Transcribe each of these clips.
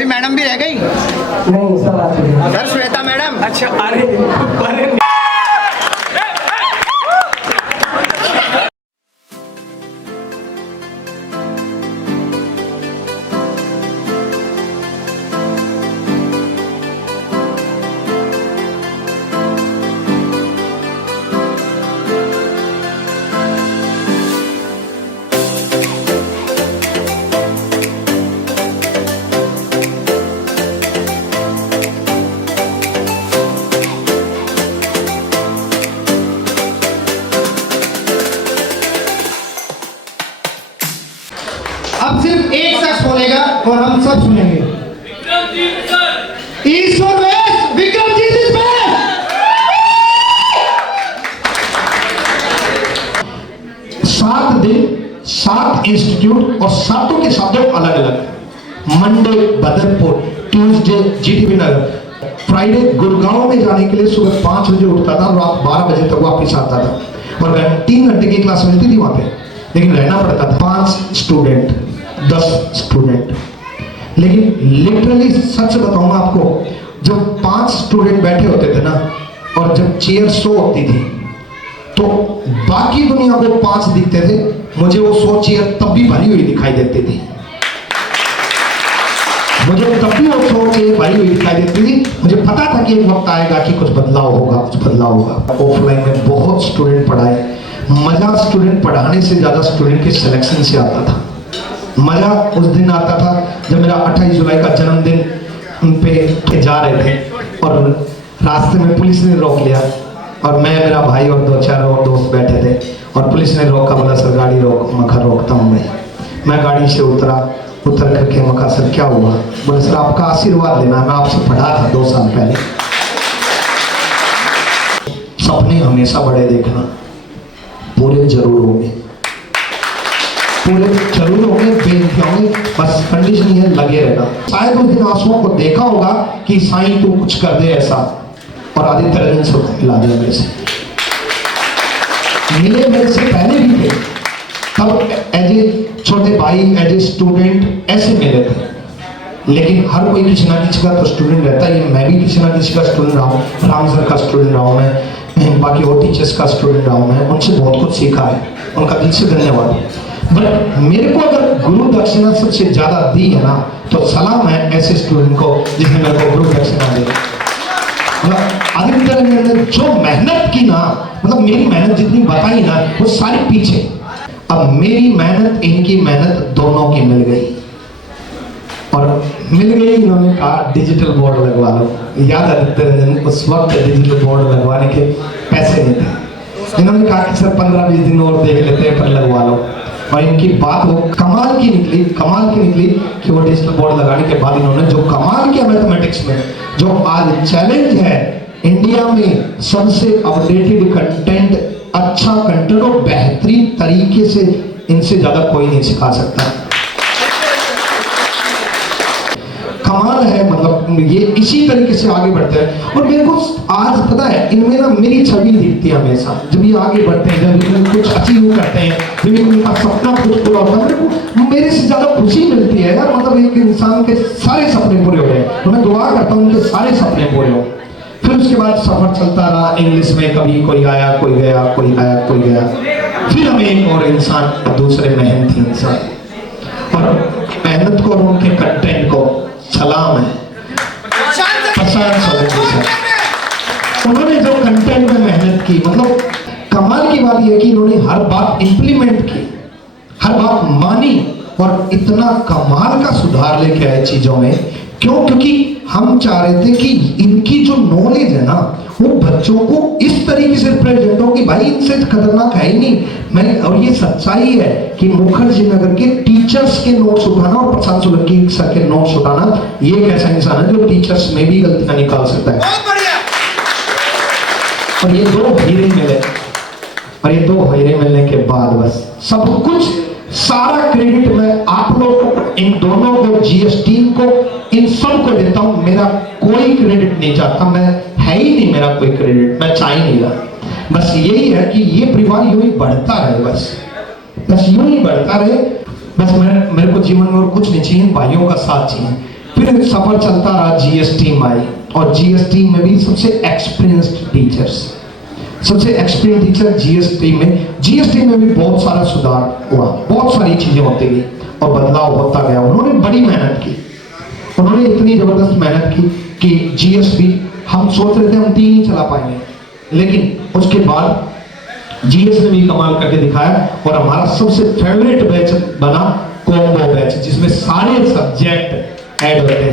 कोई मैडम भी रह गई? नहीं सब आ चुके हैं। Sir Shweta madam. अच्छा अरे अब सिर्फ एक शख्स बोलेगा और हम सब सुनेंगे। ईस्ट और वेस्ट, विक्रमजीत इज बैक। 7 दिन 7 इंस्टीट्यूट और सातों के सातों अलग अलग। मंडे बदरपुर, ट्यूसडे जीटीबी नगर, फ्राइडे गुड़गांव में जाने के लिए सुबह 5 बजे उठता था, रात 12 बजे तक वापस आता था और 3 घंटे की क्लास मिलती थी वहां पे, लेकिन रहना पड़ता था। 5 स्टूडेंट 10 स्टूडेंट, लेकिन लिटरली सच बताऊं आपको, जब 5 स्टूडेंट बैठे होते थे ना और जब चेयर 100 होती थी तो बाकी दुनिया को 5 दिखते थे, मुझे वो 100 चेयर तब भी भरी हुई दिखाई देती थी। मुझे तब भी वो 100 चेयर भरी हुई दिखाई देती थी। मुझे पता था कि एक वक्त आएगा कि कुछ बदलाव होगा, कुछ बदलाव होगा। ऑफलाइन में बहुत स्टूडेंट पढ़ाए, मजा स्टूडेंट पढ़ाने से ज्यादा स्टूडेंट के सिलेक्शन से आता था। मजा उस दिन आता था जब मेरा 28 जुलाई का जन्मदिन पे जा रहे थे और रास्ते में पुलिस ने रोक लिया और मैं, मेरा भाई और 2-4 और दोस्त बैठे थे और पुलिस ने रोका। बोला सर गाड़ी रोक। मखा रोकता हूँ मैं गाड़ी से उतर करके मखा सर क्या हुआ? बोले सर आपका आशीर्वाद लेना, मैं आपसे पढ़ा था 2 साल पहले। सपने हमेशा बड़े देखना, पूरे जरूर होंगे, पूरे जरूर होंगे, बेनती होंगे, बस कंडीशन ये लगे रहना। शायद उस दिन आंसुओं को देखा होगा कि साईं तू कुछ कर दे ऐसा, और आदित्य रंजन से मिला दिया मेरे से। मिले मेरे से पहले भी थे, तब एज ए छोटे भाई, एज ए स्टूडेंट ऐसे मिले थे, लेकिन हर कोई किसी ना किसी का तो स्टूडेंट रहता है। मैं भी किसी ना किसी का स्टूडेंट रहा हूँ, राम सर का स्टूडेंट रहा हूँ मैं, बाकी और टीचर्स का स्टूडेंट रहा हूँ मैं, उनसे बहुत कुछ सीखा है, उनका दिल से धन्यवाद। बट मेरे को अगर गुरु दक्षिणा सबसे ज्यादा दी है ना, तो सलाम है ऐसे स्टूडेंट को जिसने मेरे को गुरु दक्षिणा दी। आदित्य रंजन ने जो मेहनत की ना, मतलब मेरी मेहनत जितनी बताई ना, वो सारी पीछे। अब मेरी मेहनत इनकी मेहनत दोनों की मिल गई, और मिल गई। इन्होंने कहा डिजिटल बोर्ड लगवा लो। याद आदित्य रंजन उस वक्त डिजिटल बोर्ड लगवाने के पैसे नहीं थे। इन्होंने कहा कि सर 15-20 दिन और देख लेते हैं, पर लगवा लो। और इनकी बात वो कमाल की निकली कि वो डिजिटल बोर्ड लगाने के बाद इन्होंने जो कमाल किया मैथमेटिक्स में, जो आज चैलेंज है इंडिया में सबसे अपडेटेड कंटेंट, अच्छा कंटेंट और बेहतरीन तरीके से, इनसे ज्यादा कोई नहीं सिखा सकता। कमाल है, मतलब ये इसी तरीके से आगे बढ़ते हैं। और मेरे को आज पता है इनमें ना मेरी छवि दिखती है हमेशा, जब ये आगे बढ़ते हैं, जब इनमें कुछ अचीव करते हैं, जब इनका सपना कुछ पूरा होता है, मेरे से ज्यादा खुशी मिलती है यार। मतलब एक इंसान के सारे सपने पूरे हो रहे हैं, तो मैं दुआ करता हूँ उनके सारे सपने पूरे हो। फिर उसके बाद सफर चलता रहा इंग्लिश में, कभी कोई आया कोई गया, कोई आया कोई गया। फिर हमें एक और इंसान, दूसरे मेहनती इंसान, और मेहनत को और उनके कंटेंट को सलाम है। उन्होंने जो कंटेंट में मेहनत की, मतलब कमाल की बात यह कि इन्होंने हर बात इंप्लीमेंट की, हर बात मानी और इतना कमाल का सुधार लेके आए चीजों में। क्यों? क्योंकि हम चाह रहे थे कि इनकी जो नॉलेज है ना, वो बच्चों को इस तरीके से प्रेजेंट हो कि भाई इनसे खतरनाक है ही नहीं। और ये सच्चाई है कि मुखर्जी नगर के टीचर्स के नोट्स उठाना और प्रशांत सोलंकी सर के नोट्स उठाना, ये एक ऐसा इंसान है जो टीचर्स में भी गलतियां निकाल सकता है। और ये 2 हीरे मिले, और ये 2 हीरे मिलने के बाद बस सब कुछ, सारा क्रेडिट मैं आप लोगों को, इन दोनों को, जीएस टीम को, इन सब को देता हूं। मेरा कोई क्रेडिट नहीं चाहता, मैं है ही नहीं मेरा कोई क्रेडिट, मैं चाह ही नहीं रहा। बस यही है कि ये परिवार यूं ही बढ़ता रहे, बस यूं ही बढ़ता रहे। बस मेरे को जीवन में और कुछ नहीं चाहिए, भाइयों का साथ चाहिए। फिर सफर चलता रहा, जीएसटी में आई और जीएसटी में भी सबसे एक्सपीरियंस्ड टीचर्स, सबसे एक्सपीरियंस टीचर जीएसटी में भी बहुत सारा सुधार हुआ, बहुत सारी चीजें होती गई और बदलाव होता गया। उन्होंने बड़ी मेहनत की, उन्होंने इतनी जबरदस्त मेहनत की कि जीएसटी हम सोच रहे थे हम 3 ही चला पाएंगे, लेकिन उसके बाद जीएस ने भी कमाल करके दिखाया और हमारा सबसे फेवरेट बैच बना कॉम्बो बैच, जिसमें सारे सब्जेक्ट ऐड होते हैं।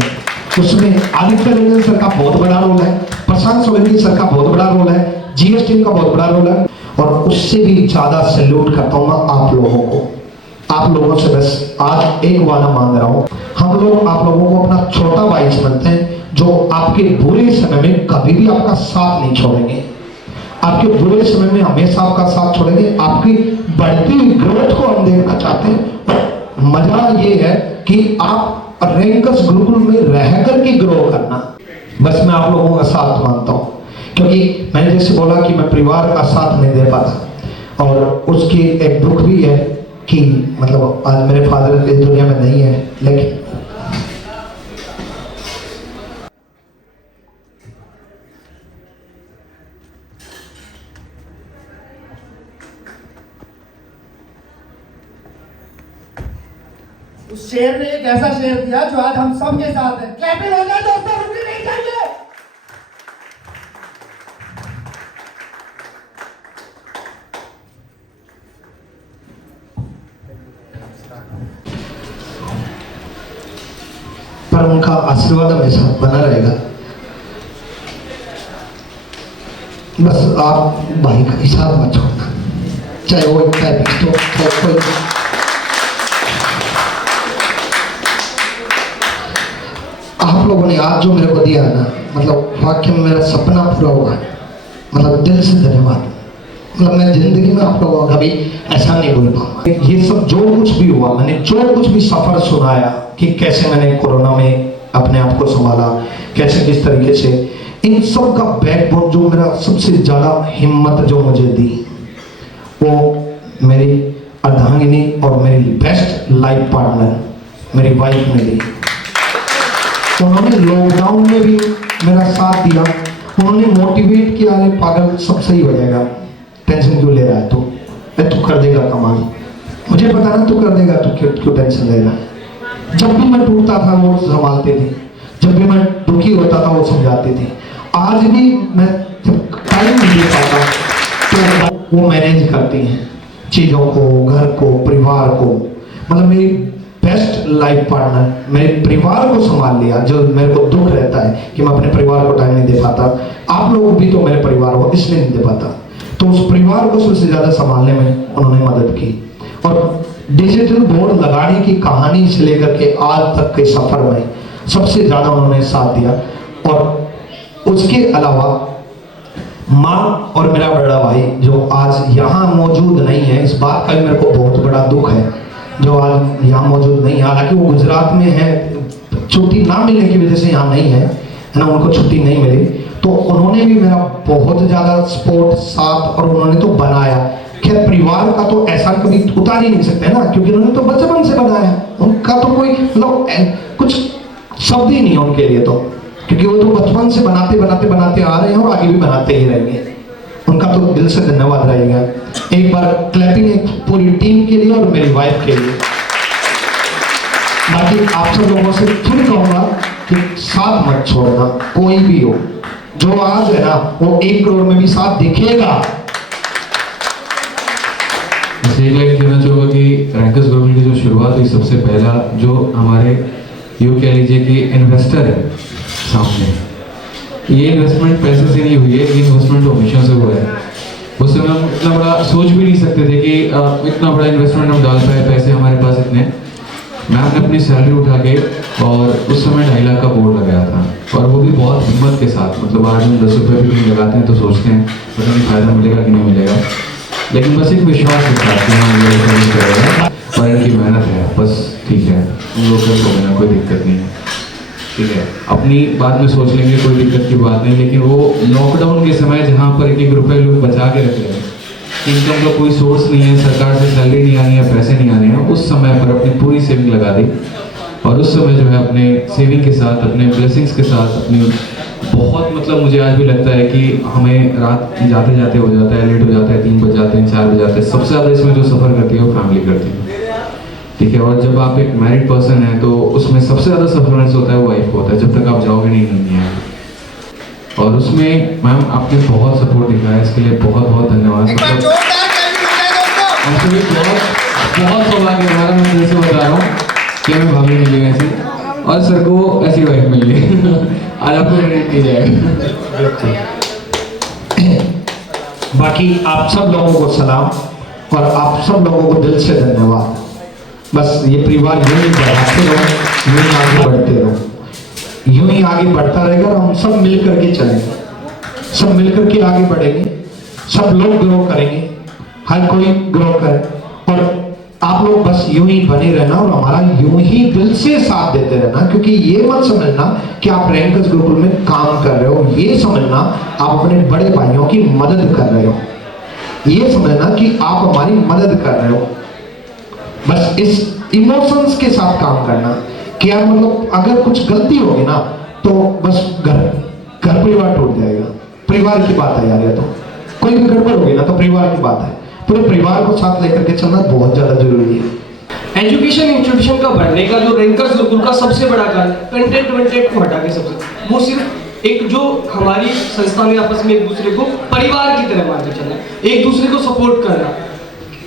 उसमें आदित्य रंजन सर का बहुत बड़ा रोल है, प्रशांत सोलंकी सर का बहुत बड़ा रोल है, जीएस टीम का बहुत बड़ा रोल है। और उससे भी ज्यादा सैल्यूट करता हूँ मैं आप लोगों को, आप लोगों से बस आज एक वादा मांग रहा हूँ। हम लोग आप लोगों को अपना छोटा भाई समझते हैं, जो आपके बुरे समय में कभी भी आपका साथ नहीं छोड़ेंगे, आपके बुरे समय में हमेशा आपका साथ छोड़ेंगे। आपकी बढ़ती हुई ग्रोथ को हम देखना चाहते हैं। मजा ये है कि आप रैंकर्स गुरुकुल में रह करके ग्रो करना, बस मैं आप लोगों का साथ मांगता हूँ। क्योंकि मैंने जैसे बोला कि मैं परिवार का साथ नहीं दे पाता और उसकी एक दुख भी है कि मतलब आज मेरे फादर इस दुनिया में नहीं है, लेकिन उस शेर ने एक ऐसा शेर दिया जो आज हम सब के साथ है। क्लैपिंग हो जाए दोस्तों, रुकनी नहीं चाहिए। पर उनका आशीर्वाद हमेशा बना रहेगा। बस आप भाई का हिसाब मत छोड़ना, चाहे वो टाइपिस्ट हो चाहे कोई। आप लोगों ने आज जो मेरे को दिया ना, मतलब वाकई में मेरा सपना पूरा हुआ है, मतलब दिल से धन्यवाद। मतलब मैं जिंदगी में आप लोगों का कभी ऐसा नहीं भूल पाऊंगा। ये सब जो कुछ भी हुआ, मैंने जो कुछ भी सफर सुनाया कि कैसे मैंने कोरोना में अपने आप को संभाला, कैसे किस तरीके से, इन सब का बैकबोन जो मेरा सबसे ज्यादा हिम्मत जो मुझे दी वो मेरी अर्धांगिनी और मेरी बेस्ट लाइफ पार्टनर मेरी वाइफ ने दी। उन्होंने लॉकडाउन में भी मेरा साथ दिया, उन्होंने मोटिवेट किया, अरे पागल सब सही हो जाएगा, टेंशन क्यों ले रहा है तू कर देगा कमाल, मुझे पता ना तू कर देगा, तू क्यों टेंशन ले रहा है। जब भी मैं टूटता था वो संभालते थे, जब भी मैं दुखी होता था वो समझाते थे। आज भी मैं जब टाइम नहीं दे पाता तो वो मैनेज करती हैं चीज़ों को, घर को, परिवार को। मतलब मेरी बेस्ट लाइफ पार्टनर मेरे परिवार को संभाल लिया। जो मेरे को दुख रहता है कि मैं अपने परिवार को टाइम नहीं दे पाता, आप लोग भी तो मेरे परिवार हो इसलिए नहीं दे पाता, तो उस परिवार को सबसे ज्यादा संभालने में उन्होंने मदद की। और डिजिटल बोर्ड लगाने की कहानी से लेकर के आज तक के सफर में सबसे ज्यादा उन्होंने साथ दिया। और उसके अलावा माँ और मेरा बड़ा भाई जो आज यहाँ मौजूद नहीं है, इस बात का भी मेरे को बहुत बड़ा दुख है, जो आज यहाँ मौजूद नहीं है। हालांकि वो गुजरात में है, छुट्टी ना मिलने की वजह से यहाँ नहीं है ना, उनको छुट्टी नहीं मिली, तो उन्होंने भी मेरा बहुत ज्यादा सपोर्ट साथ और उन्होंने तो बनाया। खैर परिवार का तो ऐसा कभी उतार ही नहीं सकते ना, क्योंकि उन्होंने तो बचपन से बनाया, उनका तो कोई मतलब कुछ शब्द ही नहीं है उनके लिए, तो क्योंकि वो तो बचपन से बनाते बनाते बनाते आ रहे हैं और आगे भी बनाते ही रहेंगे। उनका तो दिल से धन्यवाद रहेगा। एक बार क्लैपिंग एक पूरी टीम के लिए और मेरी वाइफ के लिए। बाकी आप सब लोगों से फिर कहूंगा कि साथ मत छोड़ना, कोई भी हो, जो आज है ना वो 1 करोड़ में भी साथ दिखेगा। एक लाइन कहना चाहूँगा कि रैंकर्स गुरुकुल की जो शुरुआत हुई, सबसे पहला जो हमारे यूँ कह लीजिए कि इन्वेस्टर है सामने, ये इन्वेस्टमेंट पैसे से नहीं हुई है, ये इन्वेस्टमेंट हमेशा से हुआ है। उस समय हम इतना बड़ा सोच भी नहीं सकते थे कि इतना बड़ा इन्वेस्टमेंट हम डाल पाए, पैसे हमारे पास इतने। मैम ने अपनी सैलरी उठा के और उस समय 2.5 लाख का बोर्ड लगाया था, और वो भी बहुत हिम्मत के साथ। मतलब आज हम 10 रुपये भी नहीं लगाते हैं तो सोचते हैं पता नहीं फायदा मिलेगा कि नहीं मिलेगा, लेकिन बस एक विश्वास के साथ कि हाँ ये सर्विस करेगा और इनकी मेहनत है, बस ठीक है, उन लोग को लेना कोई दिक्कत नहीं है, ठीक है, अपनी बाद में सोच लेंगे, कोई दिक्कत की बात नहीं। लेकिन वो लॉकडाउन के समय जहाँ पर 1-1 रुपये लोग बचा के रख रहे हैं, इनकम का कोई सोर्स नहीं है, सरकार से सैलरी नहीं आनी है, पैसे नहीं आने हैं, उस समय पर अपनी पूरी सेविंग लगा दी और उस समय जो है अपने सेविंग के साथ, अपने ब्लेसिंग्स के साथ, अपनी बहुत मतलब मुझे आज भी लगता है कि हमें रात जाते जाते हो जाता है, लेट हो जाता है, 3 बज जाते हैं, 4 बज जाते हैं, सबसे ज़्यादा इसमें जो सफ़र करती है वो फैमिली करती है, ठीक है। और जब आप एक मैरिड पर्सन है तो उसमें सबसे ज़्यादा सफरेंस होता है वो वाइफ को होता है, जब तक आप जाओगे नहीं दुनिया में। और उसमें मैम आपने बहुत सपोर्ट दिखाया, इसके लिए बहुत बहुत धन्यवाद। मतलब हमसे भी बहुत सौभाग्य हमारा, मैं दिल से बता रहा हूँ कि हमें भाभी मिली ऐसी, और सर को ऐसी वाइफ मिल गई। आज आपको क्रेडिट दी जाएगा। बाकी आप सब लोगों को सलाम और आप सब लोगों को दिल से धन्यवाद। बस ये परिवार यूं ही बढ़ाते रहो, यूं ही आगे बढ़ते रहो, यूं ही आगे बढ़ता रहेगा और हम सब मिल करके चलेंगे, सब मिल करके आगे बढ़ेंगे, सब लोग ग्रो करेंगे, हर कोई ग्रो करे, और आप लोग बस यूं ही बने रहना और हमारा यूं ही दिल से साथ देते रहना। क्योंकि ये मत समझना कि आप रैंकर्स गुरुकुल में काम कर रहे हो, ये समझना आप अपने बड़े भाइयों की मदद कर रहे हो, ये समझना कि आप हमारी मदद कर रहे हो। बस इस इमोशंस के साथ काम करना कि यार मतलब अगर कुछ गलती होगी ना तो बस घर परिवार टूट जाएगा। परिवार की बात है यार, ये तो कोई भी गड़बड़ होगी ना तो परिवार की बात है, पूरे परिवार को साथ लेकर के चलना बहुत ज्यादा जरूरी है। एजुकेशन इंस्टीट्यूशन का बढ़ने का जो रैंकर्स गुरुकुल का सबसे बड़ा कारण कंटेंट को हटा के सबसे वो सिर्फ एक जो हमारी संस्था में आपस में एक दूसरे को परिवार की तरह मानते चलना, एक दूसरे को सपोर्ट करना।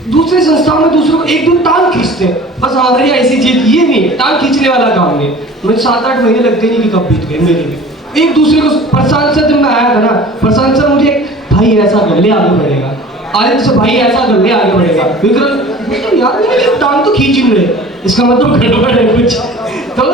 दूसरे संस्थाओं में दूसरों को एक दो टांग खींचते हैं, बस हमारे यहाँ ऐसी चीज ये नहीं है, टांग खींचने वाला काम नहीं। मुझे 7-8 महीने लगते नहीं कि कब बीत गए मेरे भी। एक दूसरे को प्रशांत सर जब मैं आया था ना, प्रशांत सर मुझे भाई ऐसा कर ले आगे बढ़ेगा, आदित्य से भाई ऐसा कर ले आगे बढ़ेगा, विक्रम यार मेरे टांग तो खींच ही नहीं रहे, इसका मतलब गड़बड़ है कुछ। तो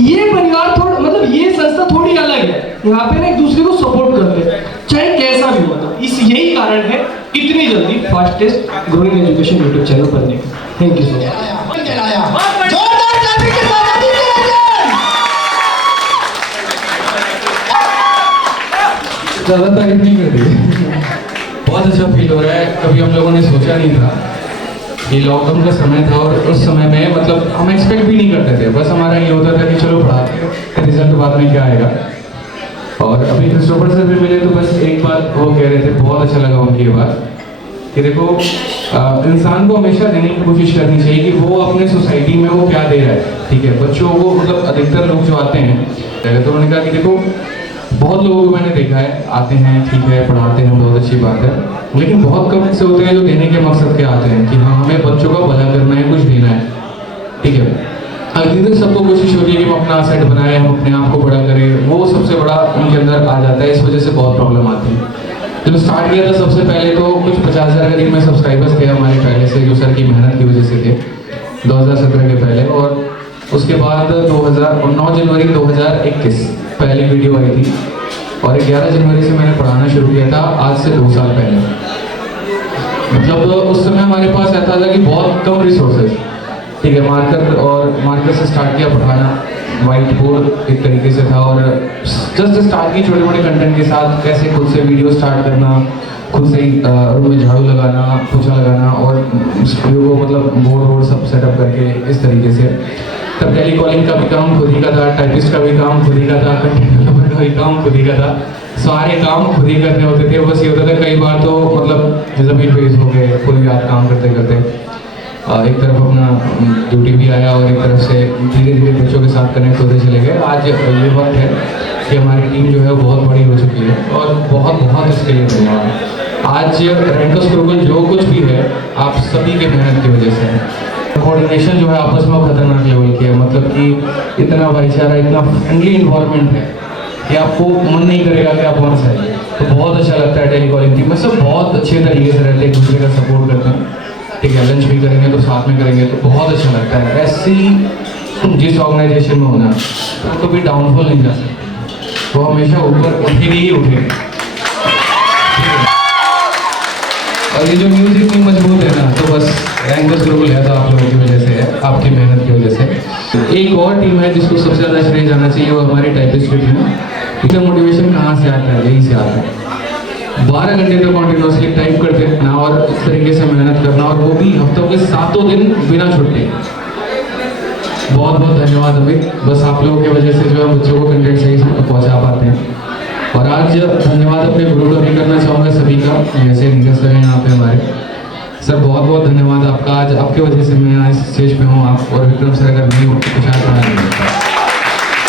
ये परिवार थोड़ा मतलब ये संस्था थोड़ी अलग है, यहाँ पे ना एक दूसरे को सपोर्ट करते हैं चाहे कैसा भी हो। इस यही कारण है इतनी जल्दी fastest growing education YouTube channel बनने का। Thank you so much. ज़्यादा तारीफ नहीं कर रही, बहुत अच्छा फील हो रहा है। कभी हम लोगों ने सोचा नहीं था कि लॉकडाउन का समय था और उस समय में मतलब हम एक्सपेक्ट भी नहीं करते थे, बस हमारा ये होता था कि चलो पढ़ाते रिजल्ट बाद में क्या आएगा। और अभी क्रिस्टोफर सर भी मिले तो बस एक बात वो कह रहे थे, बहुत अच्छा लगा उनकी ये बात कि देखो इंसान को हमेशा देने की कोशिश करनी चाहिए कि वो अपने सोसाइटी में वो क्या दे रहा है, ठीक है। बच्चों को मतलब अधिकतर लोग जो आते हैं तो उन्होंने कहा कि देखो बहुत लोगों को मैंने देखा है आते हैं, ठीक है, पढ़ाते हैं, बहुत अच्छी बात है, लेकिन बहुत कम ऐसे होते हैं जो देने के मकसद के आते हैं कि हाँ हमें बच्चों का भला करना है, कुछ देना है, ठीक है। अगर सबको कोशिश होती है कि हम अपना सेट बनाए, हम अपने आप को बड़ा करें, वो सबसे बड़ा उनके अंदर आ जाता है, इस वजह से बहुत प्रॉब्लम आती है। जब स्टार्ट किया था सबसे पहले तो कुछ 50,000 करीब में सब्सक्राइबर्स थे हमारे पहले से, जो सर की मेहनत की वजह से थे 2017 के पहले। और उसके बाद 9 जनवरी 2021 पहली वीडियो आई थी और 11 जनवरी से मैंने पढ़ाना शुरू किया था, आज से 2 साल पहले। मतलब उस समय हमारे पास ऐसा था कि बहुत कम रिसोर्सेज, ठीक है, मार्कर से स्टार्ट किया पढ़ाना, वाइट बोर्ड एक तरीके से था और जस्ट स्टार्ट की छोटे मोटे कंटेंट के साथ कैसे खुद से वीडियो स्टार्ट करना, खुद से ही रूम में झाड़ू लगाना, पोछा लगाना और स्टूडियो को मतलब बोर्ड सब सेटअप करके इस तरीके से। तब टेली कॉलिंग का भी काम खुद ही का था, टाइपिस्ट का भी काम खुद ही का था, कंटेंट डेवलपर का भी काम खुद ही का था, सारे काम खुद ही करने होते थे। बस ये होता था कई बार तो मतलब जमीन पेज हो गए पूरी रात काम करते करते, एक तरफ अपना ड्यूटी भी आया और एक तरफ से धीरे धीरे बच्चों के साथ कनेक्ट होते चले गए। आज ये वक्त है कि हमारी टीम जो है वो बहुत बड़ी हो चुकी है और बहुत बहुत इसके लिए धन्यवाद। आज रैंकर्स गुरुकुल जो कुछ भी है आप सभी के मेहनत की वजह से है। कोऑर्डिनेशन जो है आपस में खतरनाक लेवल की है, मतलब कि इतना भाईचारा, इतना फ्रेंडली इन्वायरमेंट है कि आपको मन नहीं करेगा कि आप वहाँ से आइए। तो बहुत अच्छा लगता है टेली कॉलिंग टीम में, सब बहुत अच्छे तरीके से रहते हैं, एक दूसरे का सपोर्ट करते हैं, ठीक है। लंच भी करेंगे तो साथ में करेंगे तो बहुत अच्छा लगता है। ऐसी जिस ऑर्गेनाइजेशन में होना तो कभी डाउनफॉल नहीं जा सकते, वो हमेशा ऊपर उठेगी ही उठेगी। और ये जो म्यूजिक इतनी मजबूत है ना, तो बस रैंकर्स गुरुकुल है तो आप लोगों की वजह से है, आपकी मेहनत की वजह से। एक और टीम है जिसको सबसे ज़्यादा श्रेय जाना चाहिए, वो हमारी टाइपिस्ट की टीम है। इसका मोटिवेशन कहाँ से आता है? यहीं से आता है। 12 घंटे तक कॉन्टिन्यूसली टाइप करते रहना और इस तरीके से मेहनत करना, और वो भी हफ्तों के 7 दिन बिना छुट्टी। बहुत बहुत धन्यवाद अमित। बस आप लोगों की वजह से जो है बच्चों को कंटेंट सही से पहुंचा पाते हैं। और आज धन्यवाद अपने गुरु का भी करना चाहूँगा सभी का, जैसे नीरज सर हैं यहाँ पे हमारे। सर बहुत बहुत धन्यवाद आपका, आज आपकी वजह से मैं यहाँ स्टेज पे हूँ। आप और विक्रम सर अगर नहीं होते तो शायद बना नहीं होता।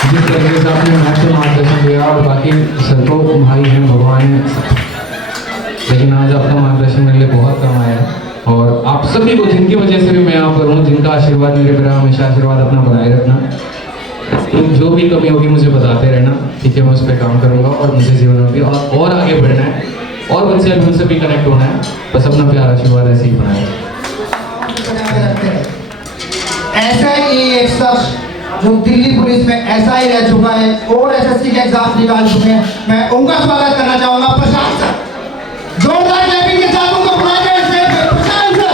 जिस तरीके से आपने मैथ से मार्गदर्शन दिया, और बाकी सर तो भाई हैं, भगवान हैं, लेकिन आज आपका मार्गदर्शन मेरे लिए बहुत काम आया है। और आप सभी को जिनकी वजह से भी मैं यहाँ पर हूँ, जिनका आशीर्वाद मेरे पर हमेशा आशीर्वाद अपना बनाए रखना। तो जो भी कमी होगी मुझे बताते रहना, ठीक है? मैं उस पर काम करूँगा और मुझे जीवन में भी और आगे बढ़ना है, और उनसे उनसे भी कनेक्ट होना है। बस अपना प्यार आशीर्वाद ऐसे ही बनाए। ऐसा ही एक शख्स जो दिल्ली पुलिस में ऐसा ही रह चुका है और एसएससी के एग्जाम निकाल चुके हैं, मैं उनका स्वागत करना चाहूंगा। प्रशांत सर, जोरदार क्लैपिंग के साथ उनको बुलाया जाए। प्रशांत सर,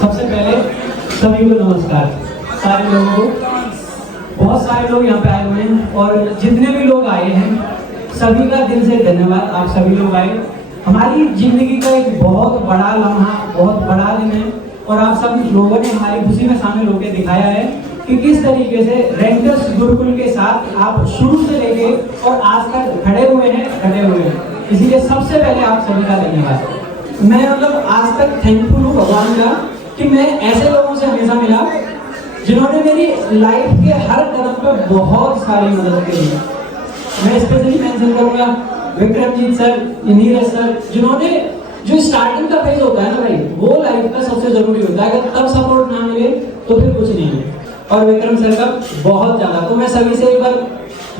सबसे पहले सभी को नमस्कार। सारे लोगों को, बहुत सारे लोग यहाँ पे आए हुए हैं, और जितने भी लोग आए हैं सभी का दिल से धन्यवाद। आप सभी लोग आए, हमारी जिंदगी का एक बहुत बड़ा लम्हा, बहुत बड़ा दिन है, और आप सब लोगों ने हमारी खुशी में शामिल होकर दिखाया है कि किस तरीके से रैंकर्स गुरुकुल के साथ आप शुरू से लेके और आज तक खड़े हुए हैं। इसीलिए सबसे पहले आप सभी का धन्यवाद। मैं मतलब आज तक थैंकफुल हूँ भगवान का कि मैं ऐसे लोगों से हमेशा मिला जिन्होंने मेरी लाइफ के हर कदम पर बहुत सारी मदद करी। मैं स्पेशली मेंशन करूंगा विक्रमजीत सर, नीरज सर, जिन्होंने जो स्टार्टिंग का फेज होता है ना भाई, वो लाइफ का सबसे जरूरी होता है। अगर तब सपोर्ट ना मिले तो फिर कुछ नहीं है। और विक्रम सर का बहुत ज्यादा, तो मैं सभी से एक बार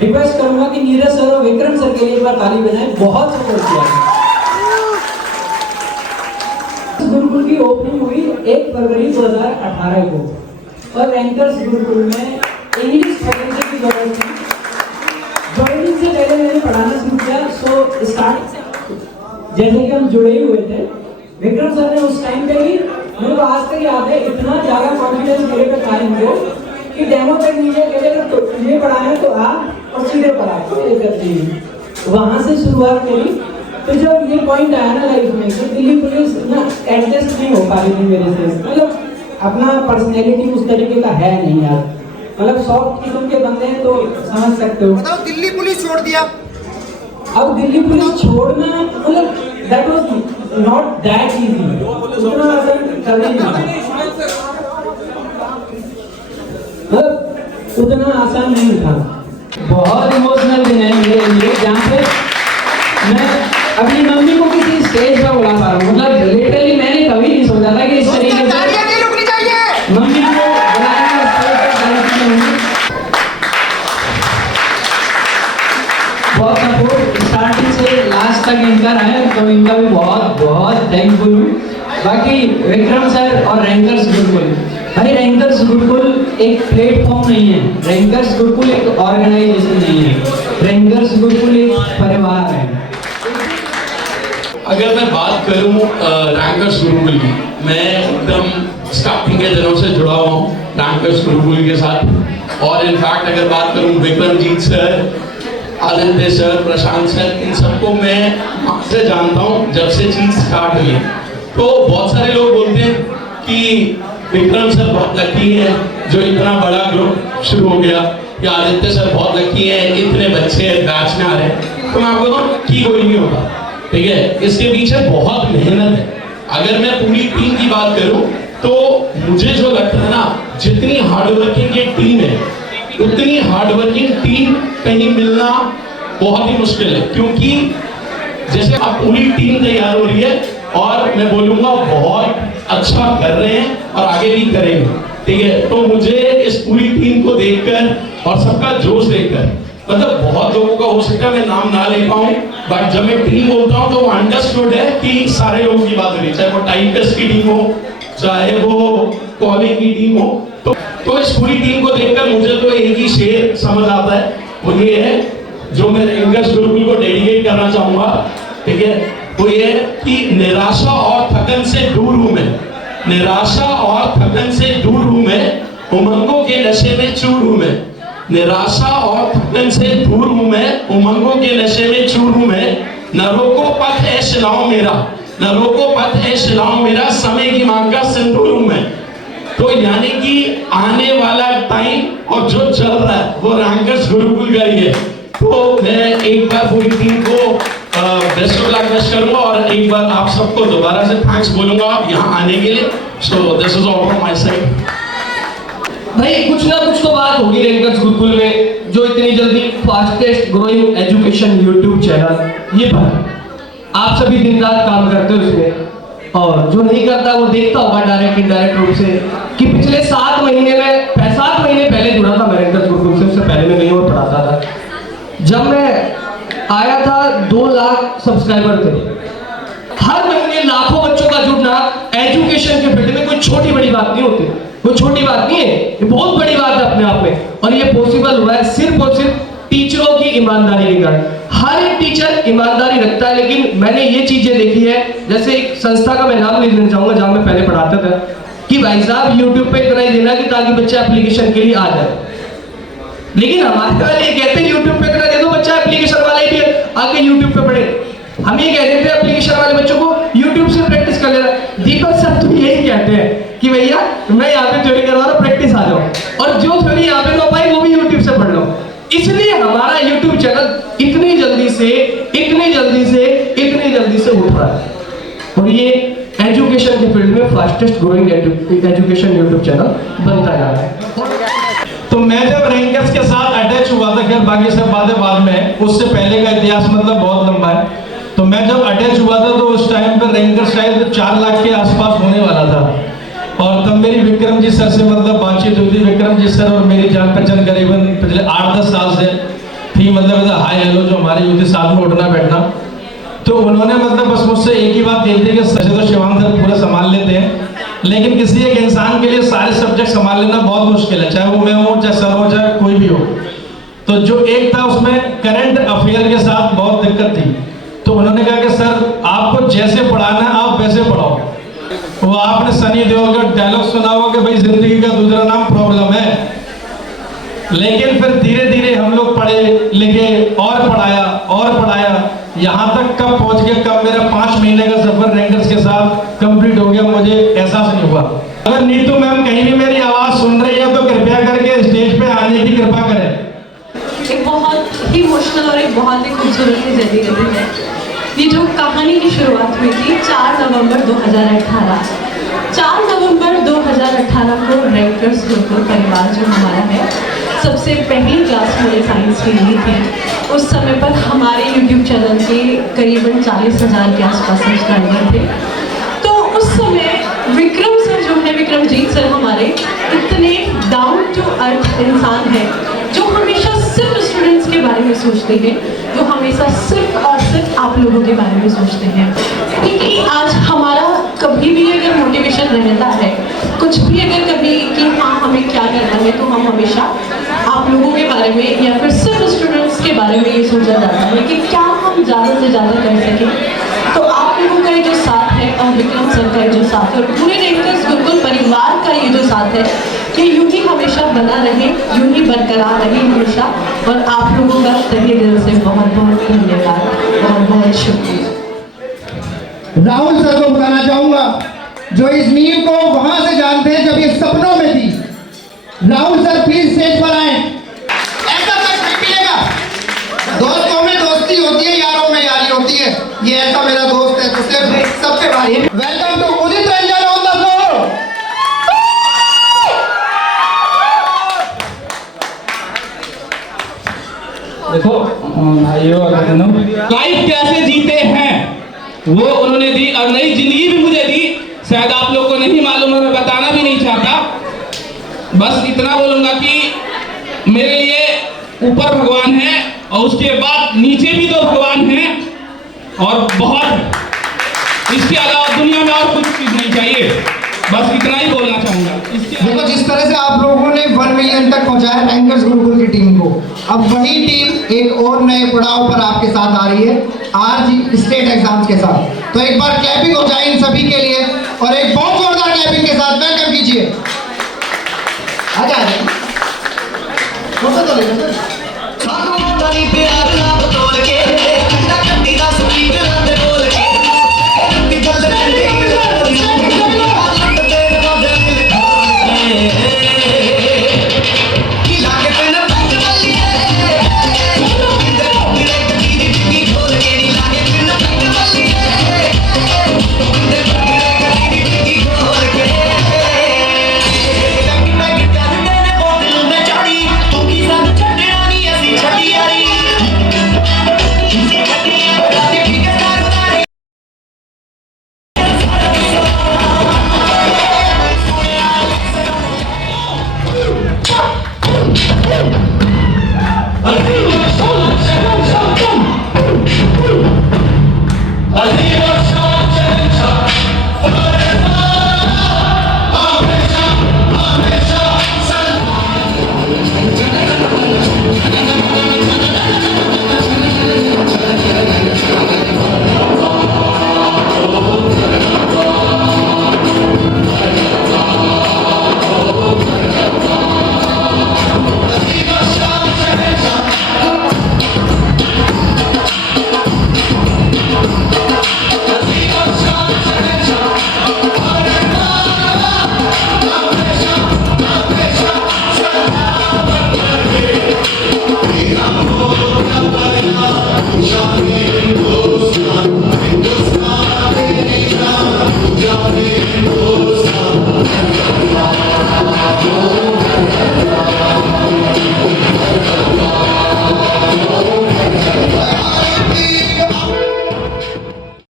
रिक्वेस्ट करूंगा कि नीरज सर और विक्रम सर के लिए एक बार ताली बजाएं। बहुत सपोर्ट किया है। गुरुकुल की ओपनिंग हुई 1 फरवरी 2018 को, और रैंकर्स गुरुकुल में इंग्लिश फैकल्टी की जरूरत थी। ज्वाइनिंग से पहले मैंने पढ़ाना शुरू किया। सो स्टार्ट जैसे कि हम जुड़े ही हुए थे, विक्रम सर ने उस टाइम पे ही, मेरे को आज तक याद है, इतना ज्यादा कॉन्फिडेंस मेरे पे था इनको कि डेमो तक नीचे कहते अगर तो ये पढ़ाना है तो आ और सीधे पढ़ा ये करते हैं। वहां से शुरुआत करी। तो जब ये पॉइंट आया ना लाइफ में कि दिल्ली पुलिस ना एडजस्ट नहीं हो पा रही थी मेरे से, मतलब अपना पर्सनैलिटी उस तरीके का है नहीं यार, मतलब सॉफ्ट किस्म के बंदे हैं तो समझ सकते हो। बताओ, दिल्ली पुलिस छोड़ दिया। अब दिल्ली पुलिस छोड़ना मतलब that was not that easy, उतना आसान कभी नहीं, उतना आसान नहीं था। बहुत इमोशनल दिन है मेरे लिए, जहाँ पे मैं अपनी मम्मी को किसी स्टेज पर बुला पा रहा हूँ। मतलब लिटरली मैंने कभी नहीं सोचा था कि इस तरीके से मम्मी को बुलाया बहुत सपोर्ट स्टार्टिंग से लास्ट तक इनका रहा है, तो इनका भी बहुत बहुत थैंकफुल हूँ। बाकी विक्रम सर और रैंकर्स गुरुकुल, भाई रैंकर्स गुरुकुल एक प्लेटफॉर्म नहीं है, रैंकर्स गुरुकुल एक ऑर्गेनाइजेशन नहीं है, रैंकर्स गुरुकुल एक परिवार है। अगर मैं बात करूं रैंकर्स गुरुकुल की, मैं एकदम स्टार्टिंग के दिनों से जुड़ा हुआ हूँ रैंकर्स गुरुकुल के साथ। और इनफैक्ट अगर बात करूं विक्रमजीत सर, आदित्य सर, प्रशांत सर, इन सबको मैं से जानता हूँ जब से चीज स्टार्ट हुई। तो बहुत सारे लोग बोलते हैं कि विक्रम सर बहुत लकी है जो इतना बड़ा ग्रुप शुरू हो गया, या आदित्य सर बहुत लकी है इतने बच्चे बैच में आ रहे हैं। तो मैं आपको बताऊँ कि कोई नहीं होता, ठीक है? इसके पीछे बहुत मेहनत है। अगर मैं पूरी टीम की बात करूं तो मुझे जो लगता है ना, जितनी हार्डवर्किंग ये टीम है, उतनी हार्डवर्किंग टीम कहीं मिलना बहुत ही मुश्किल है। क्योंकि जैसे आप पूरी टीम तैयार हो रही है, और मैं बोलूंगा बहुत अच्छा कर रहे हैं और आगे भी करेंगे, ठीक है? तो मुझे इस पूरी टीम को देखकर और सबका जोश देखकर, मतलब बहुत लोगों का हो सकता है मैं नाम ना ले पाऊं, बट जब मैं टीम बोलता हूं तो वो अंडरस्टूड है कि सारे लोगों की बात हो रही, चाहे वो टाइम टेस्ट की टीम हो, चाहे वो कॉलिंग की टीम हो। तो इस पूरी टीम को देखकर मुझे तो एक ही शेर समझ आता है, वो ये है जो मैं रैंकर्स गुरुकुल को डेडिकेट करना चाहूंगा, ठीक है? वो ये कि निराशा और थकन से दूर हूं मैं, निराशा और थकन से दूर हूं मैं, उमंगों के नशे में चूर हूं मैं, निराशा और थकन से दूर हूं मैं, उमंगों के नशे में चूर हूं मैं, न रोको पथ है शिलाओं मेरा, न रोको पथ है शिलाओं मेरा, समय की मांग का सिंधु हूं मैं। तो यानी कि आने वाला टाइम और जो चल रहा है वो रैंकर्स गुरुकुल का ही है। तो मैं एक बार पूरी टीम को बेस्ट ऑफ लक विश करूंगा और एक बार आप सबको दोबारा से थैंक्स बोलूंगा यहाँ आने के लिए। So this is all from my side. भाई कुछ ना कुछ तो बात होगी रैंकर्स गुरुकुल में, जो इतनी जल्दी fastest growing education YouTube channel ये बना। आप सभी दिन रात काम करते हो इसमें, और जो नहीं करता वो देखता होगा डायरेक्ट इनडायरेक्ट रूप से कि पिछले 7 महीने पहले जुड़ा था मैं रैंकर्स गुरुकुल से। उससे पहले मैं कहीं और पढ़ाता था। जब मैं आया था 2 लाख सब्सक्राइबर थे। हर महीने लाखों बच्चों का जुड़ना एजुकेशन के फील्ड में कोई छोटी बड़ी बात नहीं होती, कोई छोटी बात नहीं है, ये बहुत बड़ी बात है अपने आप में। और ये पॉसिबल हुआ है सिर्फ और सिर्फ टीचरों की ईमानदारी के कारण। हर एक टीचर ईमानदारी रखता है, लेकिन मैंने ये चीजें देखी है, जैसे एक संस्था का मैं नाम नहीं लेना चाहूंगा जहां मैं पहले पढ़ाता था, कि भाई साहब यूट्यूब पे इतना ही देना कि ताकि बच्चा एप्लीकेशन के लिए आ जाए। लेकिन हमारे वाले ये कहते हैं यूट्यूब पे इतना दे दो, बच्चा एप्लीकेशन वाला ही आके यूट्यूब पे पढ़े। हम ये कह देते हैं एप्लीकेशन वाले बच्चों को यूट्यूब से प्रैक्टिस कर लेना। दीपक सर तो यही कहते हैं कि भैया मैं यहाँ पे थ्योरी करवा रहा हूँ, प्रैक्टिस आ जाओ, और जो थ्योरी यहाँ पे ना पाई वो भी यूट्यूब से पढ़ लो। इसलिए हमारा यूट्यूब चैनल इतनी जल्दी से उठ रहा है, और ये एजुकेशन के फील्ड में fastest growing education YouTube channel बनता जा रहा है। तो मैं जब रैंकर्स के साथ अटैच हुआ था, खैर बाकी सब बातें बाद में, उससे पहले का इतिहास मतलब बहुत लंबा है। तो मैं जब अटैच हुआ था तो उस टाइम पर रैंकर्स शायद 4 लाख के आसपास होने वाला था। और तब मेरी विक्रम जी सर से मतलब बातचीत हुई थी। विक्रम जी सर और मेरी जान पहचान करीबन पिछले 8-10 साल से थी, मतलब हाय हेलो जो हमारी होती साथ में उठना बैठना। तो उन्होंने मतलब बस मुझसे एक ही बात कही थी कि सर तो शिवांग सर पूरा संभाल लेते हैं, लेकिन किसी एक इंसान के लिए सारे सब्जेक्ट संभाल लेना बहुत मुश्किल है, चाहे वो मैं हूँ, चाहे सर हो, चाहे कोई भी हो। तो जो एक था उसमें करंट अफेयर के साथ बहुत दिक्कत थी। तो उन्होंने कहा कि सर आपको जैसे पढ़ाना है आप वैसे पढ़ाओ। वो आपने सनी देओल का डायलॉग सुना होगा कि भाई जिंदगी का दूसरा नाम प्रॉब्लम है। लेकिन फिर धीरे धीरे हम लोग पढ़े लिखे और पढ़ाया, यहाँ तक कब पहुँच गया, कब मेरा 5 महीने का सफर रैंकर्स के साथ कंप्लीट हो गया, मुझे एहसास नहीं हुआ। अगर नीतू मैम कहीं भी मेरी आवाज सुन रही है तो कृपया करके स्टेज पे आने की कृपा करें। एक बहुत ही इमोशनल और एक बहुत ही खूबसूरत सी जर्नी रही है। ये जो कहानी की शुरुआत हुई थी 4 नवंबर 2018। 4 नवंबर 2018 को रैंकर्स गुरुकुल परिवार जो हमारा है, सबसे पहली क्लास मैंने साइंस की ली थी। उस समय पर हमारे YouTube चैनल के करीबन 40,000 के आसपास सब्सक्राइबर थे। तो उस समय विक्रम सर जो है, विक्रमजीत सर हमारे इतने डाउन टू अर्थ इंसान हैं, जो हमेशा सिर्फ स्टूडेंट्स के बारे में सोचते हैं, जो हमेशा सिर्फ और सिर्फ आप लोगों के बारे में सोचते हैं। क्योंकि आज हमारा कभी भी अगर मोटिवेशन रहता है, कुछ भी अगर कभी कि हाँ हमें क्या करना है, तो हम हमेशा आप लोगों के बारे में या फिर सिर्फ स्टूडेंट्स के बारे में ये सोचा जाता है कि क्या हम ज़्यादा से ज़्यादा कर सकें। तो आप लोगों का ये जो साथ है और विक्रम सर का ये जो साथ है और पूरे रैंकर्स गुरुकुल परिवार का ये जो साथ है, कि यूं ही हमेशा बना रहे, यूं ही बरकरार रहे हमेशा। और आप लोगों का तहे दिल से बहुत बहुत धन्यवाद और बहुत शुक्रिया। राहुल सर को बताना चाहूंगा, जो इस नींव को वहां से जानते हैं जब ये सपनों में थी। राहुल सर प्लीज स्टेज पर आए। ऐसा तक नहीं मिलेगा। दोस्तों में दोस्ती होती है, यारों में यारी होती है। ये ऐसा मेरा दोस्त है तो सिर्फ सबसे भारी। Welcome to Udit Ranjan on the floor. देखो भाइयों और बहनों, लाइफ कैसे जीते हैं वो उन्होंने दी, और नई जिंदगी भी मुझे दी। शायद आप लोगों को नहीं मालूम है, मैं बताना भी नहीं चाहता। बस इतना बोलूंगा कि मेरे लिए ऊपर भगवान है और उसके बाद नीचे भी 2 भगवान हैं, और बहुत इसके अलावा दुनिया में और कुछ चीज नहीं चाहिए। बस इतना ही बोलना चाहूंगा। देखो जिस तरह से आप लोगों ने 1 मिलियन तक पहुंचाया रैंकर्स गुरुकुल की टीम को, अब वही टीम एक और नए पड़ाव पर आपके साथ आ रही है आज स्टेट एग्जाम्स के साथ। तो एक बार क्लैपिंग हो जाए इन सभी के लिए, और एक बहुत जोरदार क्लैपिंग के साथ वेलकम कीजिए। आ जाए तो ले